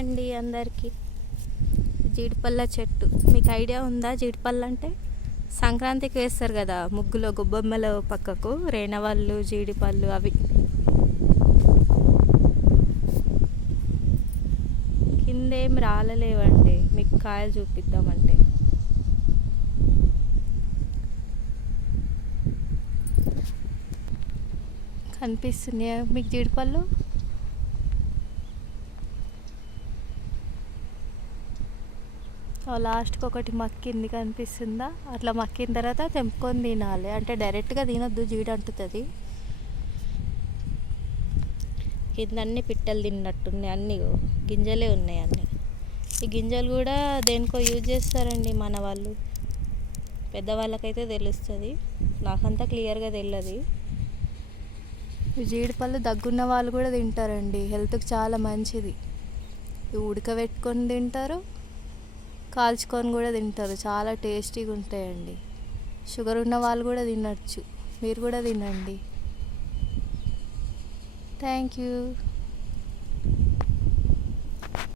అండి అందరికీ. జీడిపల్ల చెట్టు. మీకు ఐడియా ఉందా? జీడిపల్ల అంటే సంక్రాంతికి వేస్తారు కదా ముగ్గులో గొబ్బెమ్మల పక్కకు రేణవాళ్ళు జీడిపళ్ళు అవి. కిందేం రాలలేవండి. మీకు కాయలు చూపిద్దామంటే. కనిపిస్తున్నాయా మీకు జీడిపళ్ళు? లాస్ట్కి ఒకటి మక్కింది కనిపిస్తుందా అట్లా మక్కిన తర్వాత తెంపుకొని తినాలి. అంటే డైరెక్ట్గా తినొద్దు జీడ అంటుతుంది. కింద అన్ని పిట్టలు తిన్నట్టున్నాయి అన్ని. గింజలే ఉన్నాయి అన్ని. ఈ గింజలు కూడా దేనికో యూజ్ చేస్తారండి మన వాళ్ళు. పెద్దవాళ్ళకైతే తెలుస్తుంది. నాకంతా క్లియర్గా తెలియదు ఈ జీడిపళ్ళు దగ్గున్న వాళ్ళు కూడా తింటారండి. హెల్త్కి చాలా మంచిది. ఉడకబెట్టుకొని తింటారు. కాల్చుకొని కూడా తింటారు. చాలా టేస్టీగా ఉంటాయండి. షుగర్ ఉన్న వాళ్ళు కూడా తినచ్చు. మీరు కూడా తినండి. Thank you.